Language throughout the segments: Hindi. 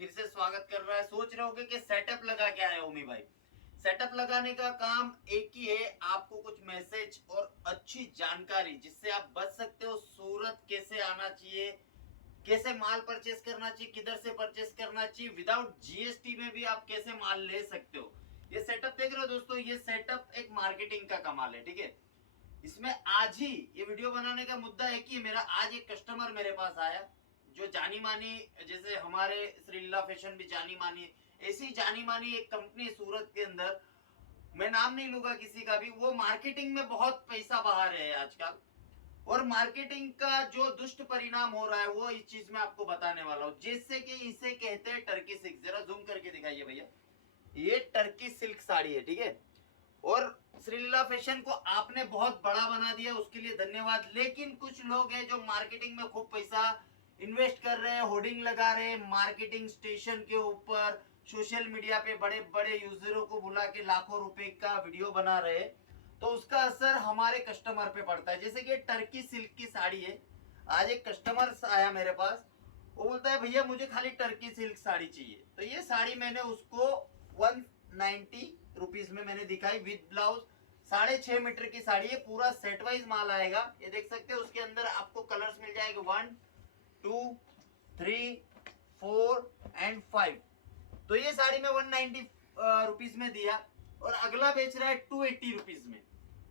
फिर से स्वागत कर रहा है। सोच रहे होगे कि सेटअप लगा के आए ओमी भाई। सेटअप लगाने का काम एक ही है, आपको कुछ मैसेज और अच्छी जानकारी जिससे आप बच सकते हो। सूरत कैसे आना चाहिए, कैसे माल परचेस करना चाहिए, किधर से परचेस करना चाहिए, विदाउट जीएसटी में भी आप कैसे माल ले सकते हो। ये सेटअप देख रहे हो दोस्तों, ये सेटअप एक मार्केटिंग का कमाल है। ठीक है, इसमें आज ही ये वीडियो बनाने का मुद्दा है कि मेरा आज एक कस्टमर मेरे पास आया जो जानी मानी, जैसे हमारे श्रीलीला फैशन भी जानी मानी, ऐसी जानी मानी एक कंपनी सूरत के अंदर, मैं नाम नहीं लूंगा किसी का भी, वो मार्केटिंग में बहुत पैसा बहा रहे हैं आजकल। और मार्केटिंग का जो दुष्ट परिणाम हो रहा है वो इस चीज में आपको बताने वाला हूं, जैसे कि इसे कहते हैं टर्की सिल्क। जरा जूम करके दिखाइए भैया, ये टर्की सिल्क साड़ी है। ठीक है, और श्रीलीला फैशन को आपने बहुत बड़ा बना दिया, उसके लिए धन्यवाद। लेकिन कुछ लोग हैं जो मार्केटिंग में खूब पैसा इन्वेस्ट कर रहे हैं, होर्डिंग लगा रहे हैं मार्केटिंग स्टेशन के ऊपर, सोशल मीडिया पे बड़े बड़े यूजरों को बुला के लाखों रुपए का वीडियो बना रहे हैं। तो उसका असर हमारे कस्टमर पे पड़ता है। जैसे कि टर्की सिल्क की साड़ी है, आज एक कस्टमर आया मेरे पास, वो बोलता है भैया मुझे खाली टर्की सिल्क साड़ी चाहिए। तो ये साड़ी मैंने उसको 190 रुपीज में मैंने दिखाई, विद ब्लाउज। 6.5 मीटर की साड़ी है, पूरा सेट वाइज माल आएगा। ये देख सकते हैं, उसके अंदर आपको कलर्स मिल जाएंगे 1 2 3 4 एंड 5। तो ये साड़ी में 190 रुपीज में दिया, और अगला बेच रहा है 280 रुपीज में।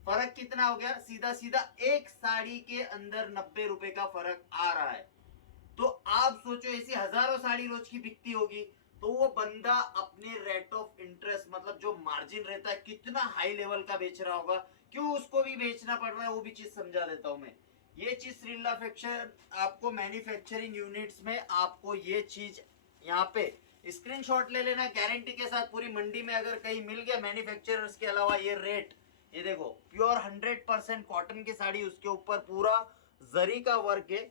फर्क कितना हो गया? सीधा सीधा एक साड़ी के अंदर 90 रुपए का फर्क आ रहा है। तो आप सोचो, ऐसी हजारों साड़ी रोज की बिकती होगी, तो वो बंदा अपने रेट ऑफ इंटरेस्ट, मतलब जो मार्जिन रहता है, कितना हाई लेवल का बेच रहा होगा। क्यों उसको भी बेचना पड़ रहा है, वो भी चीज समझा देता हूं मैं। ये चीज श्रीलीला फैक्चर आपको मैन्युफैक्चरिंग यूनिट्स में आपको ये चीज यहाँ पे स्क्रीनशॉट ले लेना गारंटी के साथ। पूरी मंडी में अगर कहीं मिल गया मैन्युफैक्चरर्स के अलावा ये रेट, ये देखो प्योर 100% कॉटन की साड़ी, उसके ऊपर पूरा जरी का वर्क है।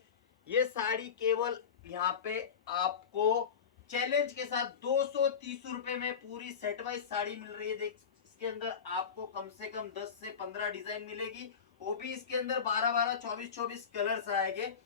ये साड़ी केवल यहाँ पे आपको चैलेंज के साथ 230 रुपए में पूरी सेट वाइज साड़ी मिल रही है। देख, इसके अंदर आपको कम से कम 10 से 15 डिजाइन मिलेगी, वो भी इसके अंदर 12 24 कलर्स आएंगे।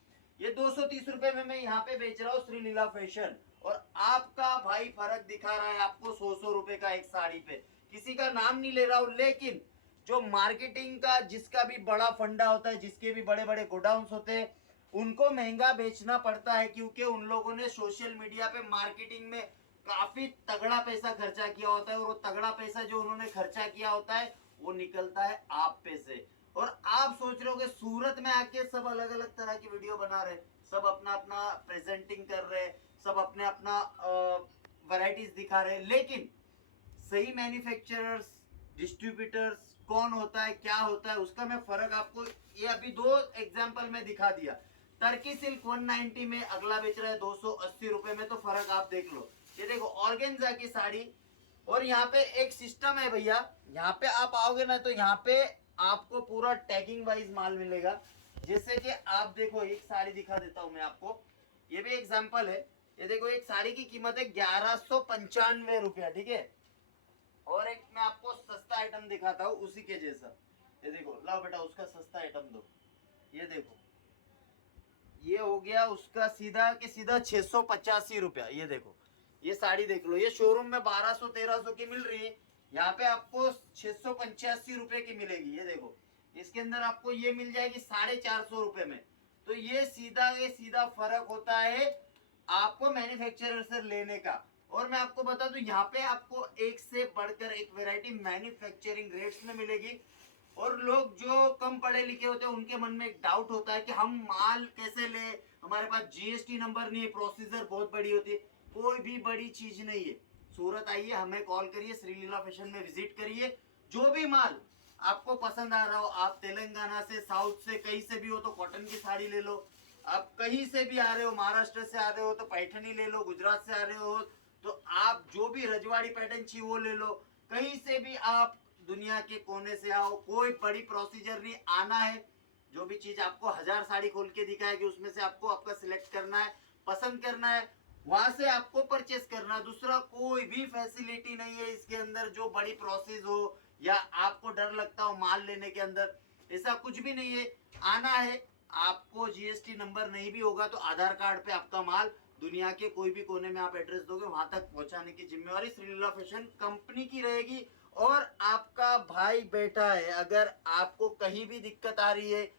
ये 230 रुपए में मैं यहाँ पे बेच रहा हूँ श्रीलीला फैशन, और आपका भाई फर्क दिखा रहा है आपको 100 रुपए का एक साड़ी पे। किसी का नाम नहीं ले रहा हूं, लेकिन जो मार्केटिंग का जिसका भी बड़ा फंडा होता है, जिसके भी बड़े बड़े गोडाउन्स होते हैं, उनको महंगा बेचना पड़ता है, क्योंकि उन लोगों ने सोशल मीडिया पे मार्केटिंग में काफी तगड़ा पैसा खर्चा किया होता है, और वो तगड़ा पैसा जो उन्होंने खर्चा किया होता है वो निकलता है आप पे से। और आप सोच रहे हो कि सूरत में आके सब अलग अलग तरह की वीडियो बना रहे, सब अपना अपना प्रेजेंटिंग कर रहे, सब अपने अपना वैरायटीज दिखा रहे, लेकिन सही मैन्युफैक्चरर्स, डिस्ट्रीब्यूटर्स कौन होता है, क्या होता है, उसका मैं फर्क आपको ये अभी 2 एग्जांपल में दिखा दिया। टर्की सिल्क 190 में, अगला बेच रहा है 280 रुपए में, तो फर्क आप देख लो। ये देखो ऑर्गेन्जा की साड़ी, और यहाँ पे एक सिस्टम है भैया, यहाँ पे आप आओगे ना तो यहाँ पे आपको पूरा टैगिंग वाइज माल मिलेगा। जैसे कि आप देखो, एक साड़ी दिखा देता हूं मैं आपको, ये भी एग्जांपल है। ये देखो, एक साड़ी की कीमत है 1195 रुपया। ठीक है, और एक मैं आपको सस्ता आइटम दिखाता हूँ उसी के जैसा। ये देखो, लाओ बेटा उसका सस्ता आइटम दो। ये देखो, ये हो गया उसका सीधा के सीधा 685 रुपया। ये देखो, ये साड़ी देख लो, ये शोरूम में 1200 1300 की मिल रही है, यहाँ पे आपको 685 रुपए की मिलेगी। ये देखो, इसके अंदर आपको ये मिल जाएगी 450 रुपए में। तो ये सीधा फर्क होता है आपको मैन्युफैक्चरर से लेने का। और मैं आपको बता दूं, यहाँ पे आपको एक से बढ़कर एक वैरायटी मैन्युफैक्चरिंग रेट्स में मिलेगी। और लोग जो कम पढ़े लिखे होते हैं उनके मन में एक डाउट होता है कि हम माल कैसे ले, हमारे पास जीएसटी नंबर नहीं है, प्रोसीजर बहुत बड़ी होती है। कोई भी बड़ी चीज नहीं है। सूरत आइए, हमें कॉल करिए, श्रीलीला फैशन में विजिट करिए। जो भी माल आपको पसंद आ रहा हो, आप तेलंगाना से, साउथ से, कहीं से भी हो तो कॉटन की साड़ी ले लो। आप कहीं से भी आ रहे हो, महाराष्ट्र से आ रहे हो तो पैठनी ले लो, गुजरात से आ रहे हो तो आप जो भी रजवाड़ी पैटर्न चाहिए वो ले लो। कहीं से भी आप दुनिया के कोने से आओ, कोई बड़ी प्रोसीजर नहीं, आना है। जो भी चीज आपको 1000 साड़ी खोल के दिखाएगी, उसमें से आपको आपका सिलेक्ट करना है, पसंद करना है, वहां से आपको परचेस करना। दूसरा कोई भी फैसिलिटी नहीं है इसके अंदर जो बड़ी प्रोसेस हो या आपको डर लगता हो माल लेने के अंदर, ऐसा कुछ भी नहीं है। आना है, आपको जीएसटी नंबर नहीं भी होगा तो आधार कार्ड पे आपका माल दुनिया के कोई भी कोने में आप एड्रेस दोगे वहां तक पहुंचाने की जिम्मेवारी श्रीलीला फैशन कंपनी की रहेगी। और आपका भाई बेटा है, अगर आपको कहीं भी दिक्कत आ रही है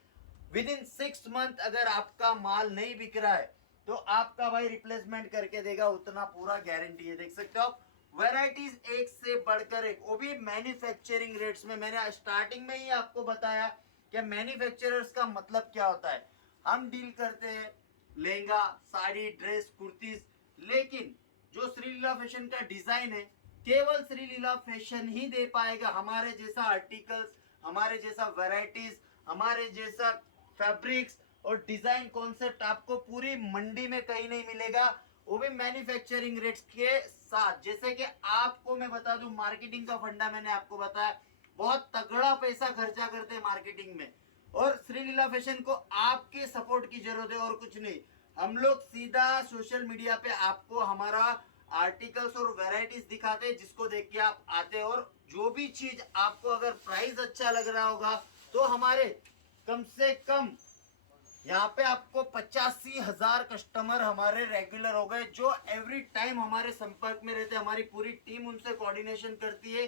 विद इन 6 मंथ अगर आपका माल नहीं बिक रहा है तो आपका भाई रिप्लेसमेंट करके देगा, उतना पूरा गारंटी है। देख सकते हो आप वैरायटीज एक से बढ़कर एक, वो भी मैन्युफैक्चरिंग रेट्स में। मैंने स्टार्टिंग में ही आपको बताया कि मैन्युफैक्चरर्स का मतलब क्या होता है। हम डील करते हैं लहंगा, साड़ी, ड्रेस, कुर्तीज, लेकिन जो श्रीलीला फैशन का डिजाइन है केवल श्रीलीला फैशन ही दे पाएगा। हमारे जैसा आर्टिकल्स, हमारे जैसा वैरायटीज, हमारे जैसा फैब्रिक्स और डिजाइन कॉन्सेप्ट आपको पूरी मंडी में कहीं नहीं मिलेगा, वो भी मैन्युफैक्चरिंग रेट्स के साथ। जैसे कि आपको मैं बता दूं मार्केटिंग का फंडा मैंने आपको बताया, बहुत तगड़ा पैसा खर्चा करते हैं मार्केटिंग में, और श्रीलीला फैशन को आपके सपोर्ट की जरूरत है और कुछ नहीं। हम लोग सीधा सोशल मीडिया पे आपको हमारा आर्टिकल्स और वैरायटीज दिखाते हैं जिसको देख के आप आते हैं, और जो भी चीज आपको अगर प्राइस अच्छा लग रहा होगा तो हमारे कम से कम यहाँ पे आपको 85,000 कस्टमर हमारे रेगुलर हो गए जो एवरी टाइम हमारे संपर्क में रहते हैं। हमारी पूरी टीम उनसे कोऑर्डिनेशन करती है,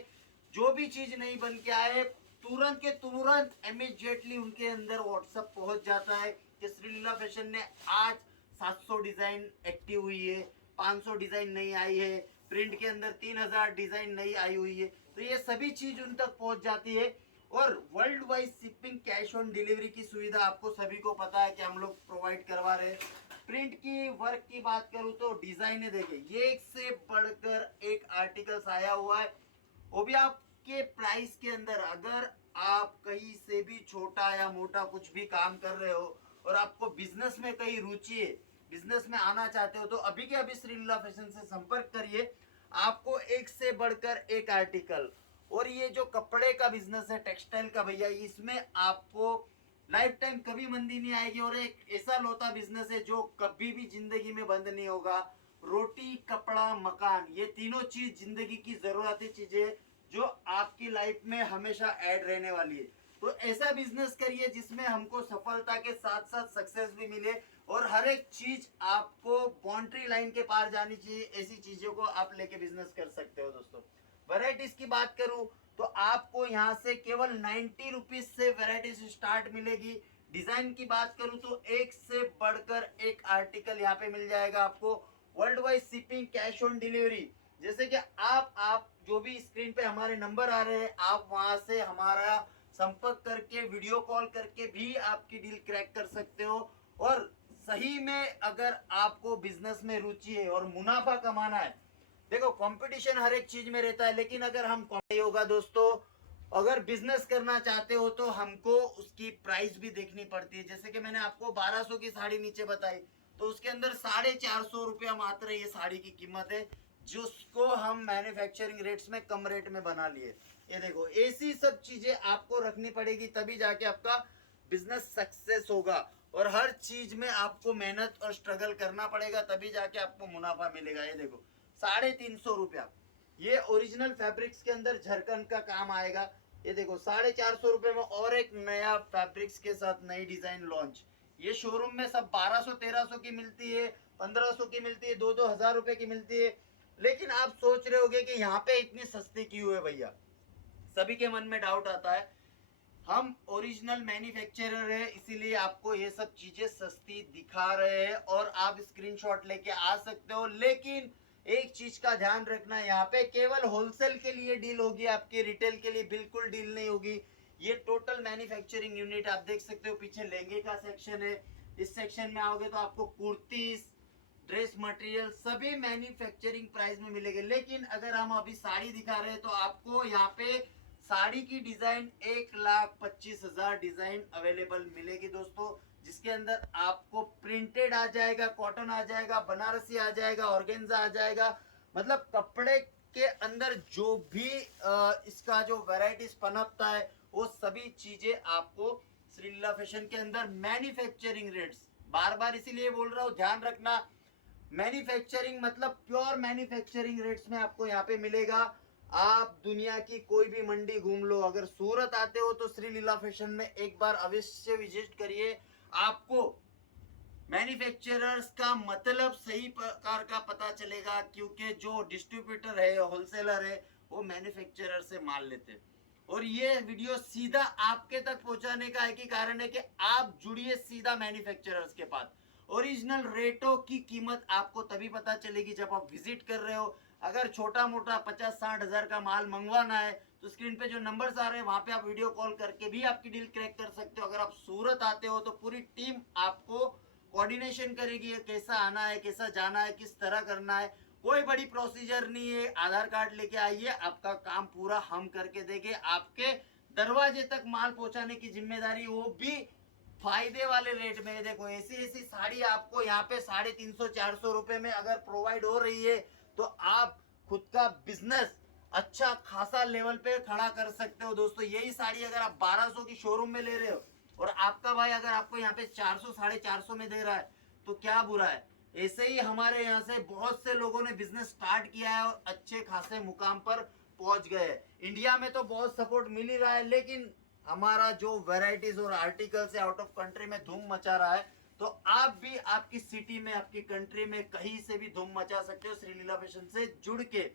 जो भी चीज नहीं बन के आए तुरंत के तुरंत इमीडिएटली उनके अंदर व्हाट्सएप पहुंच जाता है कि श्रीलीला फैशन ने आज 700 डिजाइन एक्टिव हुई है, 500 डिजाइन नहीं आई है, प्रिंट के अंदर 3000 डिजाइन नहीं आई हुई है, तो ये सभी चीज उन तक पहुंच जाती है। और world wide shipping, cash on delivery की सुविधा आपको सभी को पता है कि हम लोग प्रोवाइड करवा रहे हैं। प्रिंट की वर्क की बात करूं तो डिजाइन देखिए ये एक से बढ़कर एक आर्टिकल्स आया हुआ है, वो भी आपके प्राइस के अंदर। अगर आप कहीं से भी छोटा या मोटा कुछ भी काम कर रहे हो और आपको बिजनेस में कहीं रुचि है, बिजनेस में आना चाहते हो, तो अभी के अभी श्रीलीला फैशन से संपर्क करिए, आपको एक से बढ़कर एक आर्टिकल। और ये जो कपड़े का बिजनेस है, टेक्सटाइल का भैया, इसमें आपको लाइफ टाइम कभी मंदी नहीं आएगी, और एक ऐसा लोता बिजनेस है जो कभी भी जिंदगी में बंद नहीं होगा। रोटी, कपड़ा, मकान, ये तीनों चीज जिंदगी की जरूरती चीजें जो आपकी लाइफ में हमेशा ऐड रहने वाली है। तो ऐसा बिजनेस करिए जिसमें हमको सफलता के साथ साथ सक्सेस भी मिले, और हर एक चीज आपको बाउंड्री लाइन के पार जानी चाहिए, ऐसी चीजों को आप लेके बिजनेस कर सकते हो। दोस्तों वैरायटीज की बात करूं तो आपको यहाँ से केवल 90 रुपीज से वैरायटीज स्टार्ट मिलेगी। डिजाइन की बात करूं तो एक से बढ़कर एक आर्टिकल यहाँ पे मिल जाएगा आपको। World wide shipping, cash on delivery, जैसे कि आप जो भी स्क्रीन पे हमारे नंबर आ रहे हैं, आप वहां से हमारा संपर्क करके वीडियो कॉल करके भी आपकी डील क्रैक कर सकते हो। और सही में अगर आपको बिजनेस में रुचि है और मुनाफा कमाना है, देखो कंपटीशन हर एक चीज में रहता है, लेकिन अगर हम होगा दोस्तों, अगर बिजनेस करना चाहते हो तो हमको उसकी प्राइस भी देखनी पड़ती है। जैसे कि मैंने आपको 1200 की साड़ी नीचे बताई, तो उसके अंदर 450 रुपया मात्र ये साड़ी की कीमत है, जिसको हम मैन्युफैक्चरिंग रेट्स में कम रेट में बना लिए। ये देखो ऐसी सब चीजें आपको रखनी पड़ेगी, तभी जाके आपका बिजनेस सक्सेस होगा। और हर चीज में आपको मेहनत और स्ट्रगल करना पड़ेगा, तभी जाके आपको मुनाफा मिलेगा। ये देखो 350 रुपया, ये ओरिजिनल फैब्रिक्स के अंदर झरकन का काम आएगा। ये देखो 450 रुपए में और एक नया फैब्रिक्स के साथ नई डिजाइन लॉन्च। ये शोरूम में सब 1200-1300 की मिलती है, 1500 की मिलती है, 2-2 हजार रुपए की मिलती है, लेकिन आप सोच रहे होगे कि यहाँ पे इतनी सस्ती क्यों है भैया। सभी के मन में डाउट आता है। हम ओरिजिनल मैन्युफैक्चरर है, इसीलिए आपको ये सब चीजें सस्ती दिखा रहे हैं और आप स्क्रीनशॉट लेके आ सकते हो। लेकिन एक चीज का ध्यान रखना, यहाँ पे केवल होलसेल के लिए डील होगी, आपके रिटेल के लिए बिल्कुल डील नहीं होगी। ये टोटल मैन्युफैक्चरिंग यूनिट आप देख सकते हो, पीछे लहंगे का सेक्शन है। इस सेक्शन में आओगे तो आपको कुर्तीज, ड्रेस मटेरियल सभी मैन्युफैक्चरिंग प्राइस में मिलेंगे। लेकिन अगर हम अभी साड़ी दिखा रहे हैं तो आपको यहाँ पे साड़ी की डिजाइन 1,25,000 डिजाइन अवेलेबल मिलेगी दोस्तों, जिसके अंदर आपको प्रिंटेड आ जाएगा, कॉटन आ जाएगा, बनारसी आ जाएगा, ऑर्गेन्जा आ जाएगा। मतलब कपड़े के अंदर जो भी इसका जो वैरायटीज पनपता है वो सभी चीजें आपको श्रीलीला फैशन के अंदर मैन्युफैक्चरिंग रेट्स, बार बार इसीलिए बोल रहा हूँ ध्यान रखना, मैन्युफैक्चरिंग मतलब प्योर मैन्युफैक्चरिंग रेट्स में आपको यहाँ पे मिलेगा। आप दुनिया की कोई भी मंडी घूम लो, अगर सूरत आते हो तो श्रीलीला फैशन में एक बार अवश्य विजिट करिए, आपको मैन्युफैक्चरर्स का मतलब सही प्रकार का पता चलेगा, क्योंकि जो डिस्ट्रीब्यूटर है, होलसेलर है, वो मैन्युफैक्चरर से माल लेते हैं। और ये वीडियो सीधा आपके तक पहुंचाने का एक ही कारण है कि आप जुड़िए सीधा मैन्युफैक्चरर्स के पास। ओरिजिनल रेटों की कीमत आपको तभी पता चलेगी जब आप विजिट कर रहे हो। अगर छोटा मोटा 50-60 हजार का माल मंगवाना है तो स्क्रीन पे जो नंबर्स आ रहे हैं वहां पे आप वीडियो कॉल करके भी आपकी डील क्रैक कर सकते हो। अगर आप सूरत आते हो तो पूरी टीम आपको कोऑर्डिनेशन करेगी, कैसा आना है, कैसा जाना है, किस तरह करना है। कोई बड़ी प्रोसीजर नहीं है, आधार कार्ड लेके आइए, आपका काम पूरा हम करके देंगे। आपके दरवाजे तक माल पहुंचाने की जिम्मेदारी, वो भी फायदे वाले रेट में। देखो ऐसी ऐसी साड़ी आपको यहाँ पे 350-400 रुपए में अगर प्रोवाइड हो रही है तो आप खुद का बिजनेस अच्छा खासा लेवल पे खड़ा कर सकते हो। दोस्तों यही साड़ी अगर आप 1200 की शोरूम में ले रहे हो और आपका भाई अगर आपको यहाँ पे 400-450 में दे रहा है तो क्या बुरा है। ऐसे ही हमारे यहाँ से बहुत से लोगों ने बिजनेस स्टार्ट किया है और अच्छे खासे मुकाम पर पहुंच गए। इंडिया में तो बहुत सपोर्ट मिल ही रहा है, लेकिन हमारा जो वेराइटीज और आर्टिकल्स है आउट ऑफ कंट्री में धूम मचा रहा है। तो आप भी आपकी सिटी में, आपकी कंट्री में कहीं से भी धूम मचा सकते हो श्रीलीला फैशन से जुड़ के।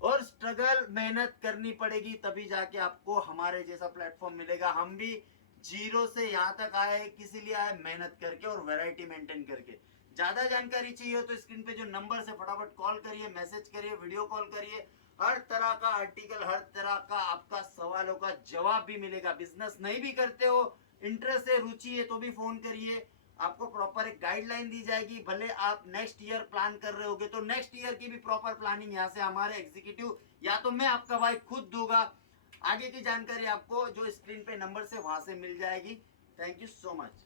और स्ट्रगल मेहनत करनी पड़ेगी, तभी जाके आपको हमारे जैसा प्लेटफॉर्म मिलेगा। हम भी जीरो से यहाँ तक आए, किसी लिए आए, मेहनत करके और वैरायटी मेंटेन करके। ज्यादा जानकारी चाहिए हो तो स्क्रीन पे जो नंबर से फटाफट कॉल करिए, मैसेज करिए, वीडियो कॉल करिए। हर तरह का आर्टिकल, हर तरह का आपका सवालों का जवाब भी मिलेगा। बिजनेस नहीं भी करते हो, इंटरेस्ट है, रुचि है, तो भी फोन करिए। आपको प्रॉपर एक गाइडलाइन दी जाएगी। भले आप नेक्स्ट ईयर प्लान कर रहे होगे तो नेक्स्ट ईयर की भी प्रॉपर प्लानिंग यहाँ से हमारे एग्जीक्यूटिव या तो मैं आपका भाई खुद दूंगा। आगे की जानकारी आपको जो स्क्रीन पे नंबर से वहां से मिल जाएगी। Thank you so much.